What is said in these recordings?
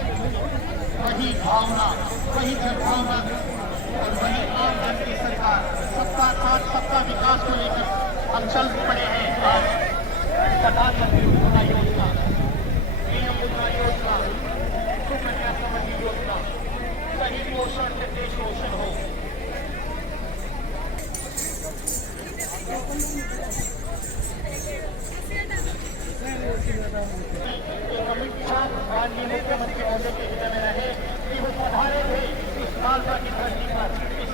वही भावना, वही जनभावना और वही आम आदमी की सरकार, सबका साथ सबका विकास को लेकर हम चल पड़े हैं। आज प्रधानमंत्री मुद्रा योजना, पीएम मुद्रा योजना, सुकन्या समृद्धि योजना, सही पोषण से देश पोषण हो। मुख्यमंत्री महोदय के हित में रहे कि वो पधारे थे इस मालवा की धरती पर इस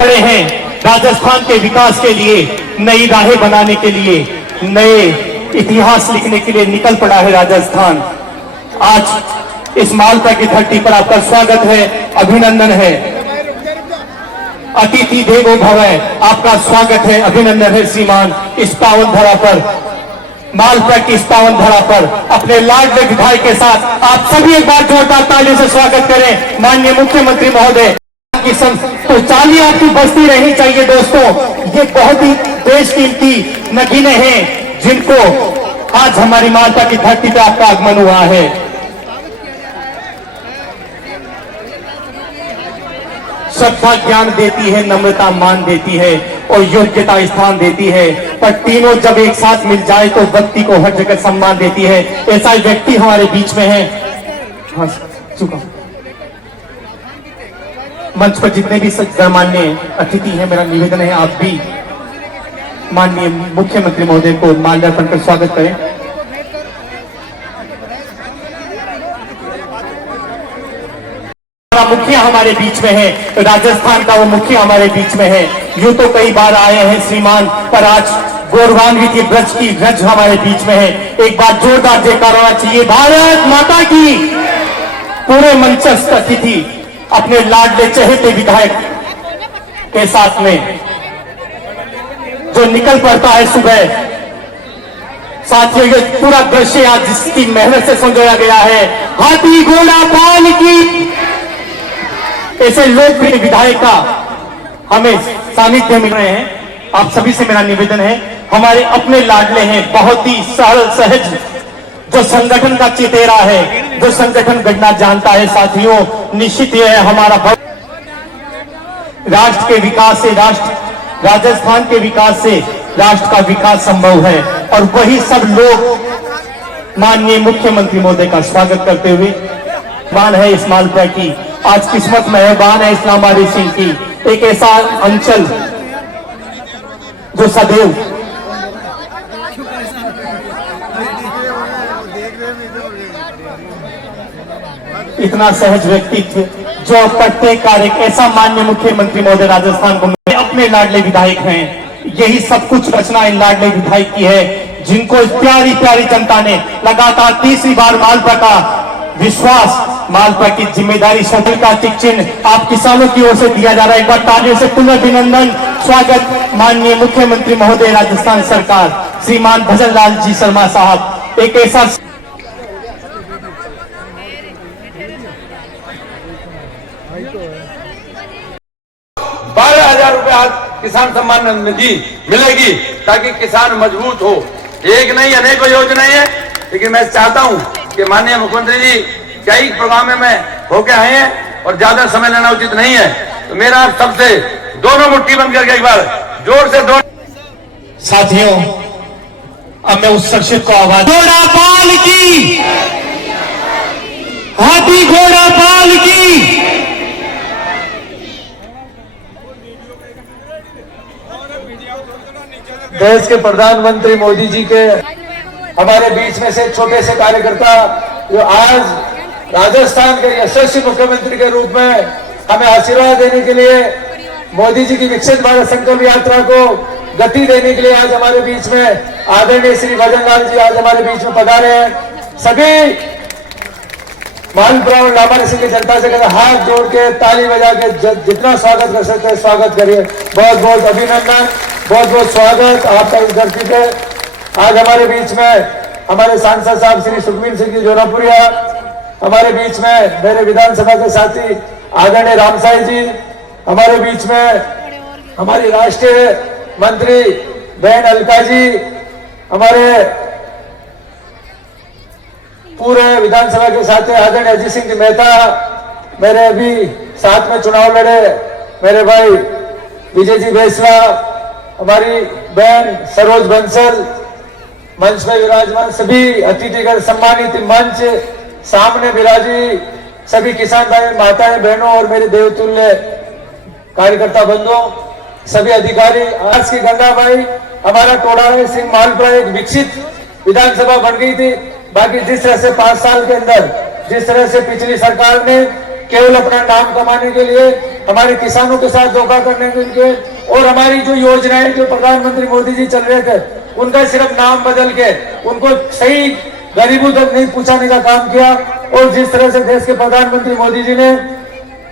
खड़े हैं राजस्थान के विकास के लिए, नई राहें बनाने के लिए, नए इतिहास लिखने के लिए निकल पड़ा है राजस्थान। आज इस मालवा की धरती पर आपका स्वागत है, अभिनंदन है। अतिथि देवो भव, आपका स्वागत है, अभिनंदन है श्रीमान। इस पावन धरा पर, मालवा की इस पावन धरा पर अपने लाडले विधायक के साथ आप सभी एक बार जोरदार तालियों से स्वागत करें माननीय मुख्यमंत्री महोदय की। तो चाली आपकी बस्ती रहनी चाहिए दोस्तों। ये बहुत ही देश कीमती नगीने हैं जिनको आज हमारी मालवा की धरती पर आपका आगमन हुआ है। श्रद्धा ज्ञान देती है, नम्रता मान देती है और योग्यता स्थान देती है, पर तीनों जब एक साथ मिल जाए तो व्यक्ति को हर जगह सम्मान देती है। ऐसा व्यक्ति हमारे बीच में है। हाँ, चुका मंच पर जितने भी गणमान्य अतिथि हैं, मेरा निवेदन है आप भी माननीय मुख्यमंत्री महोदय को माल्यार्पण कर स्वागत करें। मुखिया हमारे बीच में है, राजस्थान का वो मुखिया हमारे बीच में है। यूं तो कई बार आए हैं श्रीमान, पर आज गौरवान्वित ये ब्रज की रज हमारे बीच में है। एक बार जोरदार जयकार होना चाहिए। भारत माता की। पूरे मंचस्थ अतिथि अपने लाडले चहेते विधायक के साथ में जो निकल पड़ता है सुबह। साथियों, ये पूरा दृश्य आज जिसकी मेहनत से संजोया गया है, हाथी घोड़ा पाल की ऐसे लोकप्रिय विधायक का हमें सानिध्य मिल रहे हैं। आप सभी से मेरा निवेदन है, हमारे अपने लाडले हैं, बहुत ही सरल सहज, जो संगठन का चितेरा है, जो संगठन गढ़ना जानता है। साथियों, निश्चित यह है हमारा राष्ट्र के विकास से, राजस्थान के विकास से राष्ट्र का विकास संभव है। और वही सब लोग माननीय मुख्यमंत्री महोदय का स्वागत करते हुए मान है इस मालवा की। आज किस्मत मेहरबान है इस्लामाबादी सिंह की, एक ऐसा अंचल जो सदैव इतना सहज व्यक्तित्व, जो प्रत्येक कार्य ऐसा माननीय मुख्यमंत्री महोदय राजस्थान को अपने लाडले विधायक हैं। यही सब कुछ रचना इन लाडले विधायक की है, जिनको प्यारी प्यारी जनता ने लगातार तीसरी बार मालवा का विश्वास, मालवा की जिम्मेदारी शक्ल का चिन्ह आप किसानों की ओर से दिया जा रहा है। एक बार तालियों से पुनर्भिनंदन, स्वागत माननीय मुख्यमंत्री महोदय राजस्थान सरकार श्रीमान भजन लाल जी शर्मा साहब। एक ऐसा 12,000 रुपए आज किसान सम्मान निधि मिलेगी ताकि किसान मजबूत हो। एक नहीं अनेकों योजनाएं हैं, लेकिन मैं चाहता हूं कि माननीय मुख्यमंत्री जी कई प्रोग्राम में होके आए हैं और ज्यादा समय लेना उचित नहीं है। तो मेरा सबसे दोनों मुट्ठी बंद करके एक बार जोर से दोनों। साथियों, अब मैं उस शख्सियत को आवाज, घोड़ा पाल की, हाथी घोड़ा पाल की। देश के प्रधानमंत्री मोदी जी के हमारे बीच में से एक छोटे से कार्यकर्ता जो आज राजस्थान के यशस्वी मुख्यमंत्री के रूप में हमें आशीर्वाद देने के लिए मोदी जी की विकसित भारत संकल्प यात्रा को गति देने के लिए आज हमारे बीच में आदरणीय श्री भजनलाल जी आज हमारे बीच में पधारे हैं। सभी मालपुरा और लाभारी सिंह की जनता से कहते हाथ जोड़ के ताली बजा के जितना स्वागत कर सकते हैं स्वागत करिए। बहुत बहुत अभिनंदन, बहुत बहुत स्वागत आपका इस धरती पे। आज हमारे बीच में हमारे सांसद साहब श्री सुखबीर सिंह जी जोरापुरिया, हमारे बीच में मेरे विधानसभा के साथी आदरणीय रामसाई जी, हमारे बीच में हमारी राष्ट्रीय मंत्री बहन अलका जी, हमारे पूरे विधानसभा के साथी आदरणीय अजीत सिंह जी मेहता, मेरे अभी साथ में चुनाव लड़े मेरे भाई विजय जी बेसला, हमारी बहन सरोज बंसल, मंच में विराजमान सभी अतिथिगण, सम्मानित मंच सामने विराजी सभी किसान भाई माताएं बहनों और मेरे देवतुल्य कार्यकर्ता बंधुओं, सभी अधिकारी। आज की गंगा भाई हमारा टोडारा सिंह मालपुरा एक विकसित विधानसभा बन गई थी। बाकी जिस तरह से 5 साल के अंदर जिस तरह से पिछली सरकार ने केवल अपना नाम कमाने के लिए हमारे किसानों के साथ धोखा करने के लिए और हमारी जो योजनाएं जो प्रधानमंत्री मोदी जी चल रहे थे उनका सिर्फ नाम बदल के उनको सही गरीबों तक नहीं पहुंचाने का काम किया। और जिस तरह से देश के प्रधानमंत्री मोदी जी ने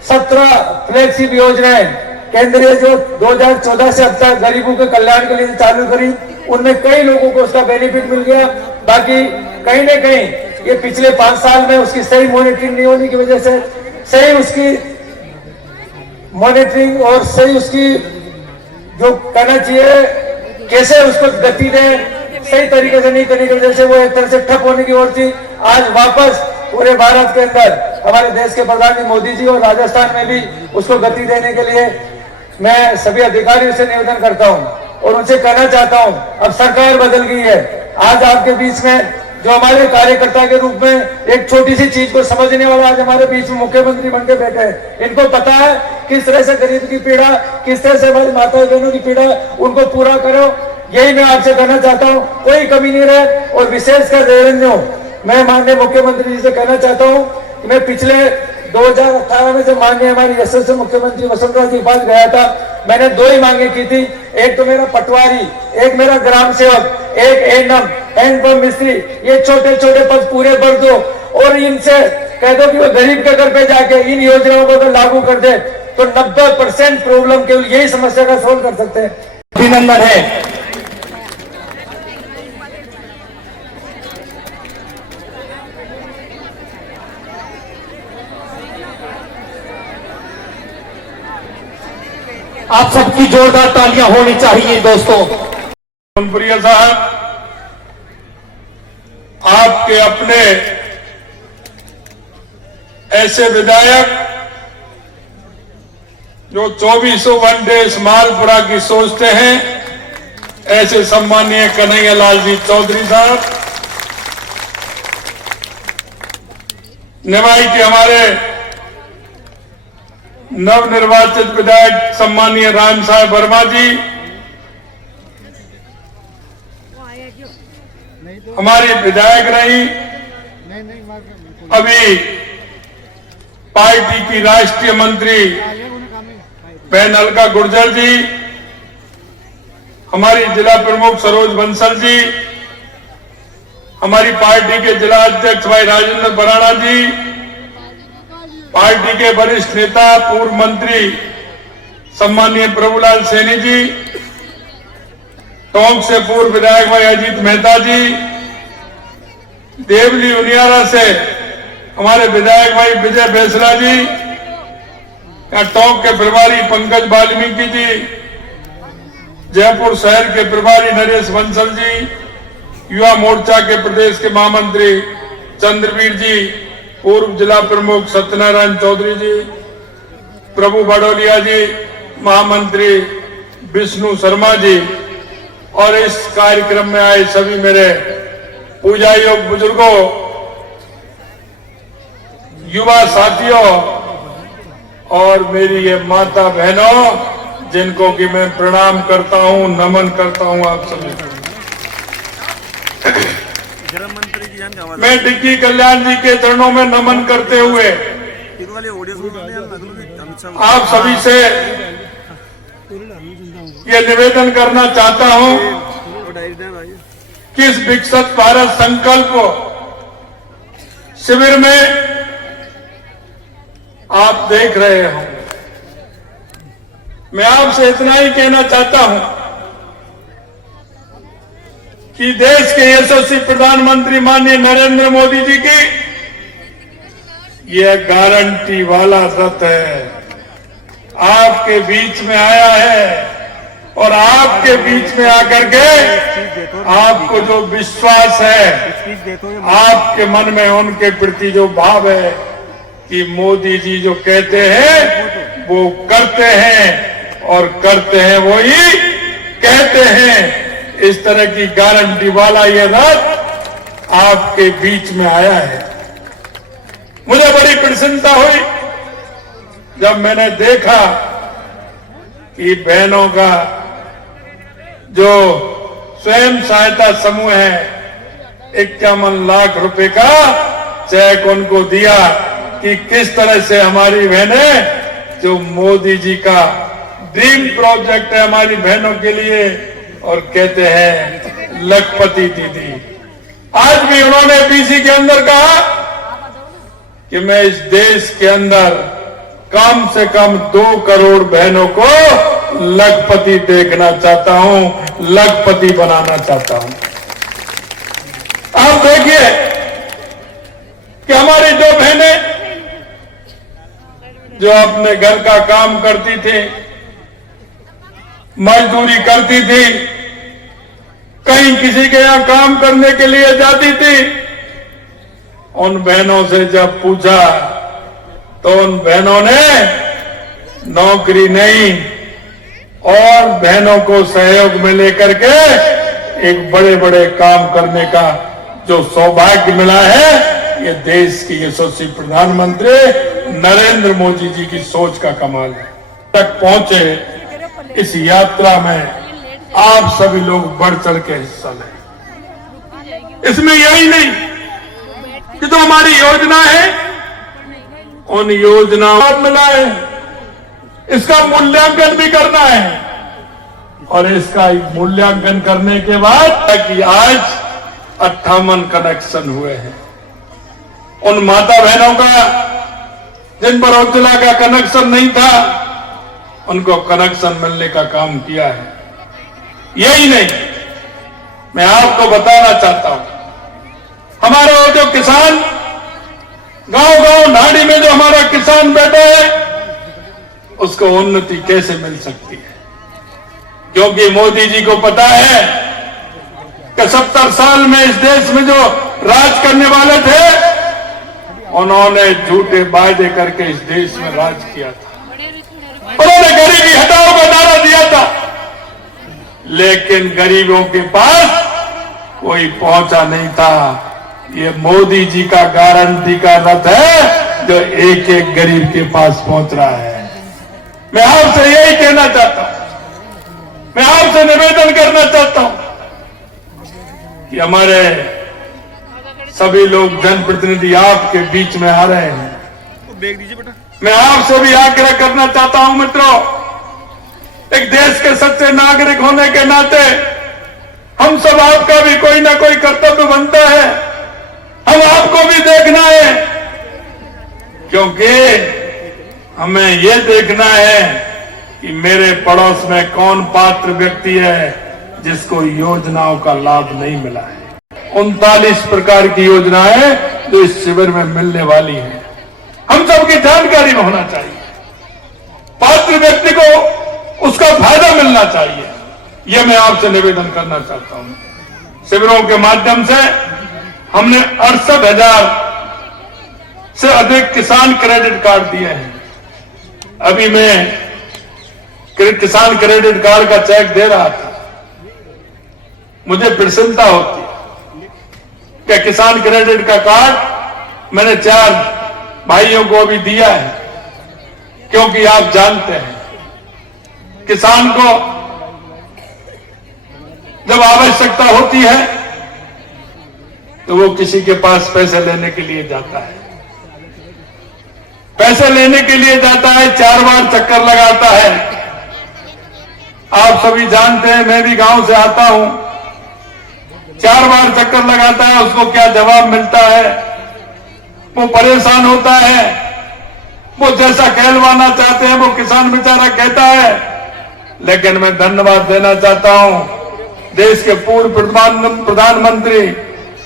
17 फ्लैगशिप योजनाएं केंद्रीय जो 2014 से अब तक गरीबों के कल्याण के लिए चालू करी, उनमें कई लोगों को उसका बेनिफिट मिल गया। बाकी कहीं न कहीं ये पिछले 5 साल में उसकी सही मॉनिटरिंग नहीं होने की वजह से, सही उसकी मॉनिटरिंग और सही उसकी जो करना चाहिए कैसे उसको गति दें सही तरीके से नहीं करने की वजह से वो एक तरह से ठप होने की ओर थी। आज वापस पूरे भारत के अंदर हमारे देश के प्रधानमंत्री मोदी जी और राजस्थान में भी उसको गति देने के लिए मैं सभी अधिकारियों से निवेदन करता हूं और उनसे कहना चाहता हूं, अब सरकार बदल गई है। आज आपके बीच में जो हमारे कार्यकर्ता के रूप में एक छोटी सी चीज को समझने वाला आज हमारे बीच में मुख्यमंत्री बनके बैठे हैं। इनको पता है किस तरह से गरीब की पीड़ा, किस तरह से हमारी माता बहनों की पीड़ा, उनको पूरा करो। यही मैं आपसे कहना चाहता हूँ, कोई कमी नहीं रहे। और विशेषकर रेवेन्यू मैं माननीय मुख्यमंत्री जी से कहना चाहता हूँ कि मैं पिछले 2018 में जब माननीय हमारे यशस्वी मुख्यमंत्री वसुंधरा जी के पास गया था, मैंने 2 ही मांगे की थी। एक तो मेरा पटवारी, एक मेरा ग्राम सेवक, एक एनएम हैंडपंप मिस्त्री, ये छोटे छोटे पद पूरे भर दो और इनसे कह दो कि वो गरीब के घर पे जाके इन योजनाओं को अगर लागू कर दे तो 90% प्रॉब्लम केवल यही समस्या का सोल्व कर सकते हैं। अभिनंदन है। आप सबकी जोरदार तालियां होनी चाहिए दोस्तों। प्रिय साहब, आपके अपने ऐसे विधायक जो 24 घंटे मालपुरा की सोचते हैं, ऐसे सम्मानीय कन्हैया लाल जी चौधरी साहब, निमाई के हमारे नवनिर्वाचित विधायक सम्मानीय राम साहब वर्मा जी, हमारी विधायक रही अभी पार्टी की राष्ट्रीय मंत्री बहन अलका गुर्जर जी, हमारी जिला प्रमुख सरोज बंसल जी, हमारी पार्टी के जिला अध्यक्ष भाई राजेंद्र बराड़ा जी, पार्टी के वरिष्ठ नेता पूर्व मंत्री सम्मानीय प्रभुलाल सैनी जी, टोंक से पूर्व विधायक भाई अजीत मेहता जी, देवली उनियारा से हमारे विधायक भाई विजय बेसला जी, टोंक के प्रभारी पंकज वाल्मीकि जी, जयपुर शहर के प्रभारी नरेश बंसल जी, युवा मोर्चा के प्रदेश के महामंत्री चंद्रवीर जी, पूर्व जिला प्रमुख सत्यनारायण चौधरी जी, प्रभु बड़ोलिया जी, महामंत्री विष्णु शर्मा जी और इस कार्यक्रम में आए सभी मेरे पूजा योग बुजुर्गों, युवा साथियों और मेरी ये माता बहनों, जिनको कि मैं प्रणाम करता हूं, नमन करता हूं आप सभी को। मैं डिग्गी कल्याण जी के चरणों में नमन करते हुए आप सभी से ये निवेदन करना चाहता हूं कि इस विकसित भारत संकल्प शिविर में आप देख रहे हो, मैं आपसे इतना ही कहना चाहता हूं कि देश के यशस्वी प्रधानमंत्री माननीय नरेंद्र मोदी जी की यह गारंटी वाला रथ है, आपके बीच में आया है और आपके बीच में आकर के आपको जो विश्वास है, आपके मन में उनके प्रति जो भाव है कि मोदी जी जो कहते हैं वो करते हैं और करते हैं वो ही कहते हैं, इस तरह की गारंटी वाला ये रथ आपके बीच में आया है। मुझे बड़ी प्रसन्नता हुई जब मैंने देखा कि बहनों का जो स्वयं सहायता समूह है 51 लाख रुपए का चेक उनको दिया कि किस तरह से हमारी बहनें जो मोदी जी का ड्रीम प्रोजेक्ट है हमारी बहनों के लिए, और कहते हैं लखपति दीदी। आज भी उन्होंने बीसी के अंदर कहा कि मैं इस देश के अंदर कम से कम 2 करोड़ बहनों को लखपति देखना चाहता हूं, लखपति बनाना चाहता हूं। आप देखिए कि हमारी जो बहनें जो अपने घर का काम करती थी, मजदूरी करती थी, कहीं किसी के यहां काम करने के लिए जाती थी, उन बहनों से जब पूछा तो उन बहनों ने नौकरी नहीं और बहनों को सहयोग में लेकर के एक बड़े बड़े काम करने का जो सौभाग्य मिला है, ये देश के यशस्वी प्रधानमंत्री नरेंद्र मोदी जी की सोच का कमाल है। तक पहुंचे इस यात्रा में आप सभी लोग बढ़ चढ़ के हिस्सा लें। इसमें यही नहीं कि जो हमारी योजना है उन योजनाओं को मिला है, इसका मूल्यांकन भी करना है और इसका मूल्यांकन करने के बाद कि आज 58 कनेक्शन हुए हैं। उन माता बहनों का जिन पर उज्ज्वला का कनेक्शन नहीं था, उनको कनेक्शन मिलने का काम किया है। यही नहीं, मैं आपको बताना चाहता हूं, हमारा जो किसान गांव-गांव नाड़ी में जो हमारा किसान बैठा है, उसको उन्नति कैसे मिल सकती है? क्योंकि मोदी जी को पता है कि 70 साल में इस देश में जो राज करने वाले थे, उन्होंने झूठे वायदे करके इस देश में राज किया था। उन्होंने गरीबी हटाओ का नारा दिया था, लेकिन गरीबों के पास कोई पहुंचा नहीं था। ये मोदी जी का गारंटी का रथ है जो एक एक गरीब के पास पहुंच रहा है। मैं आपसे यही कहना चाहता हूं, मैं आपसे निवेदन करना चाहता हूं कि हमारे सभी लोग जनप्रतिनिधि आपके बीच में आ रहे हैं। मैं आपसे भी आग्रह करना चाहता हूं मित्रों, एक देश के सच्चे नागरिक होने के नाते हम सब आपका भी कोई ना कोई कर्तव्य बनता है, हम आपको भी देखना है, क्योंकि हमें यह देखना है कि मेरे पड़ोस में कौन पात्र व्यक्ति है जिसको योजनाओं का लाभ नहीं मिला है। 39 प्रकार की योजनाएं जो इस शिविर में मिलने वाली हैं, हम सबकी जानकारी में होना चाहिए, पात्र व्यक्ति को उसका फायदा मिलना चाहिए। यह मैं आपसे निवेदन करना चाहता हूं। शिविरों के माध्यम से हमने 68,000 से अधिक किसान क्रेडिट कार्ड दिए हैं। अभी मैं किसान क्रेडिट कार्ड का चेक दे रहा था। मुझे प्रसन्नता होती है कि किसान क्रेडिट का कार्ड मैंने 4 भाइयों को अभी दिया है, क्योंकि आप जानते हैं किसान को जब आवश्यकता होती है तो वो किसी के पास पैसे लेने के लिए जाता है, पैसे लेने के लिए जाता है, 4 बार चक्कर लगाता है। आप सभी जानते हैं, मैं भी गांव से आता हूं, 4 बार चक्कर लगाता है, उसको क्या जवाब मिलता है? वो परेशान होता है, वो जैसा कहलवाना चाहते हैं वो किसान बेचारा कहता है। लेकिन मैं धन्यवाद देना चाहता हूं देश के पूर्व प्रधानमंत्री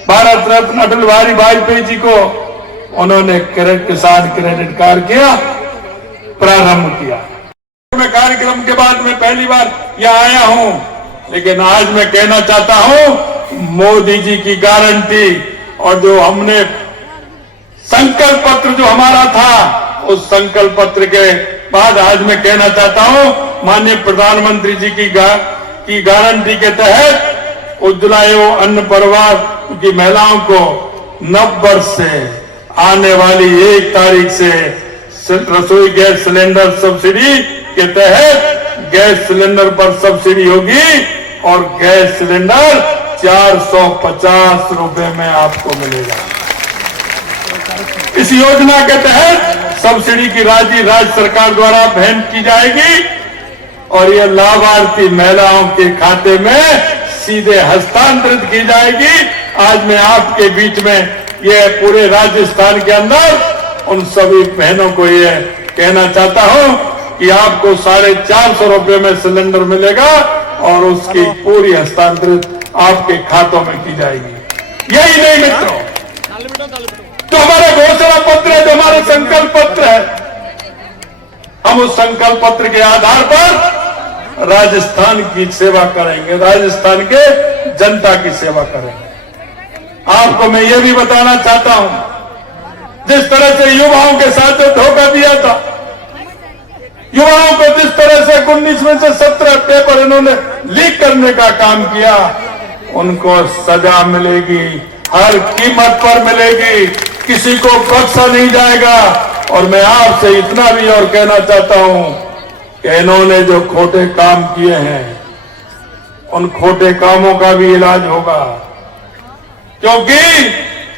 भारत रत्न अटल बिहारी वाजपेयी जी को। उन्होंने किसान क्रेडिट कार्ड किया, प्रारंभ किया। मैं कार्यक्रम के बाद में पहली बार यहां आया हूं, लेकिन आज मैं कहना चाहता हूं मोदी जी की गारंटी और जो हमने संकल्प पत्र जो हमारा था, उस संकल्प पत्र के बाद आज मैं कहना चाहता हूं माननीय प्रधानमंत्री जी की गारंटी के तहत उज्ज्वला एवं अन्न परिवार की महिलाओं को नव वर्ष से आने वाली 1 तारीख से रसोई गैस सिलेंडर सब्सिडी के तहत गैस सिलेंडर पर सब्सिडी होगी और गैस सिलेंडर 450 रुपए में आपको मिलेगा। इस योजना के तहत सब्सिडी की राशि राज्य सरकार द्वारा वहन की जाएगी और ये लाभार्थी महिलाओं के खाते में सीधे हस्तांतरित की जाएगी। आज मैं आपके बीच में ये पूरे राजस्थान के अंदर उन सभी बहनों को ये कहना चाहता हूं कि आपको 450 रुपए में सिलेंडर मिलेगा और उसकी पूरी हस्तांतरित आपके खातों में की जाएगी। यही नहीं मित्रों, तो हमारा घोषणा पत्र है, जो हमारा संकल्प पत्र है, हम उस संकल्प पत्र के आधार पर राजस्थान की सेवा करेंगे, राजस्थान के जनता की सेवा करेंगे। आपको मैं ये भी बताना चाहता हूं, जिस तरह से युवाओं के साथ जो धोखा दिया था, युवाओं को जिस तरह से 19 में से 17 पेपर इन्होंने लीक करने का काम किया, उनको सजा मिलेगी, हर कीमत पर मिलेगी, किसी को बख्शा नहीं जाएगा। और मैं आपसे इतना भी और कहना चाहता हूं कि इन्होंने जो खोटे काम किए हैं, उन खोटे कामों का भी इलाज होगा, क्योंकि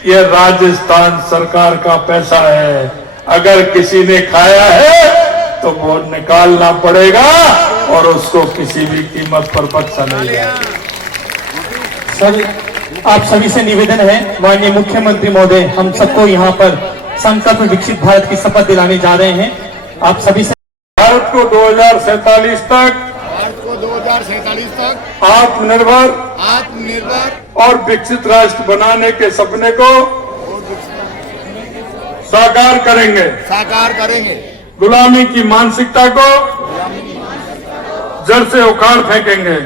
ये राजस्थान सरकार का पैसा है। अगर किसी ने खाया है तो वो निकालना पड़ेगा और उसको किसी भी कीमत पर बख्शा नहीं जाएगा। सर, आप सभी से निवेदन है, माननीय मुख्यमंत्री महोदय, हम सबको यहाँ पर संकल्प विकसित भारत की शपथ दिलाने जा रहे हैं। आप सभी से भारत को 2047 तक आत्मनिर्भर और विकसित राष्ट्र बनाने के सपने को साकार करेंगे। गुलामी की मानसिकता को जड़ से उखाड़ फेंकेंगे।